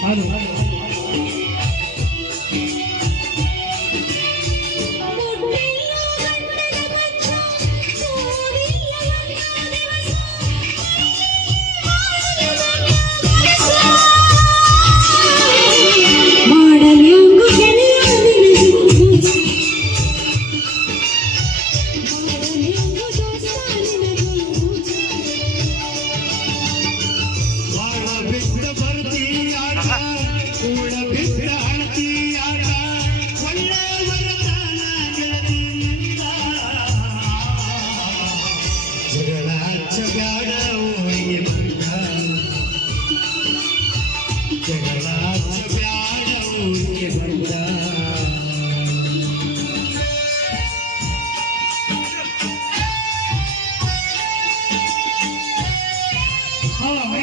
હાલો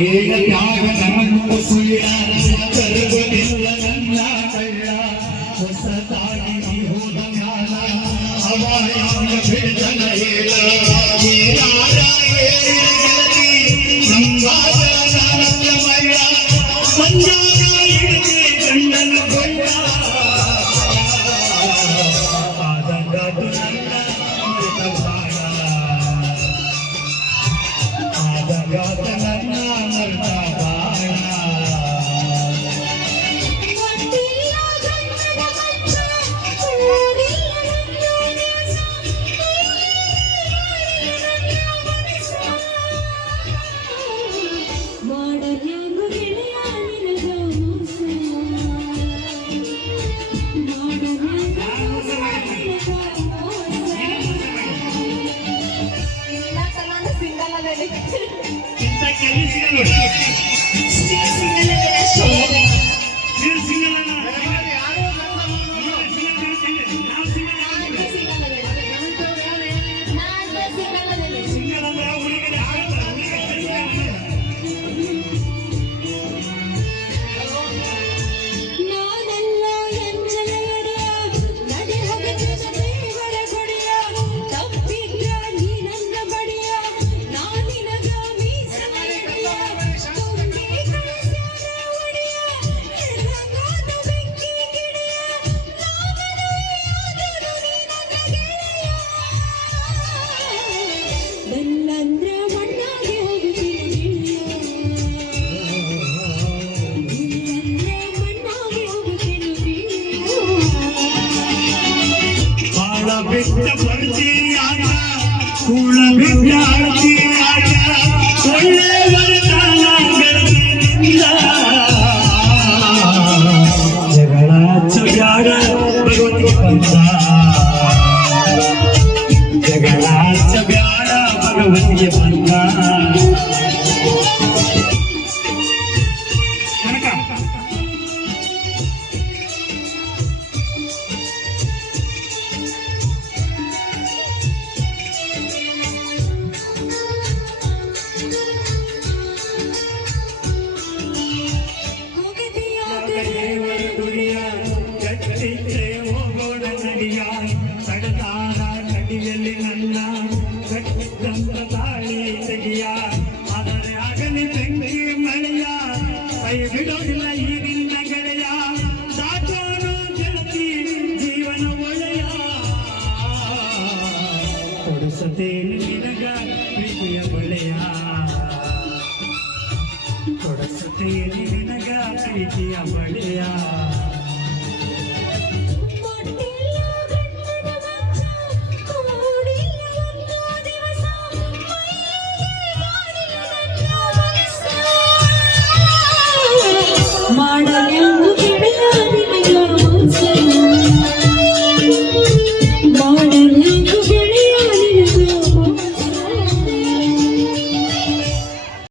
ஏக தியாக தரம் கொண்டு சொல்லினார் குலவித்த பரிச்சை ஆட்டா குலவித்த அரிசி ಬಿಡೋದಿಲ್ಲ ಈಗಿಂದ ಗೆಳೆಯ ಸಾಕೋಣ ಗೆಳತಿ ಜೀವನ ಒಳೆಯ ನಿನಗ ಪ್ರೀತಿಯ ಬಳೆಯ. ಕೊಡಿಸುತ್ತೇನೆ ನಿನಗ ಪ್ರೀತಿಯ ಬಳೆಯ.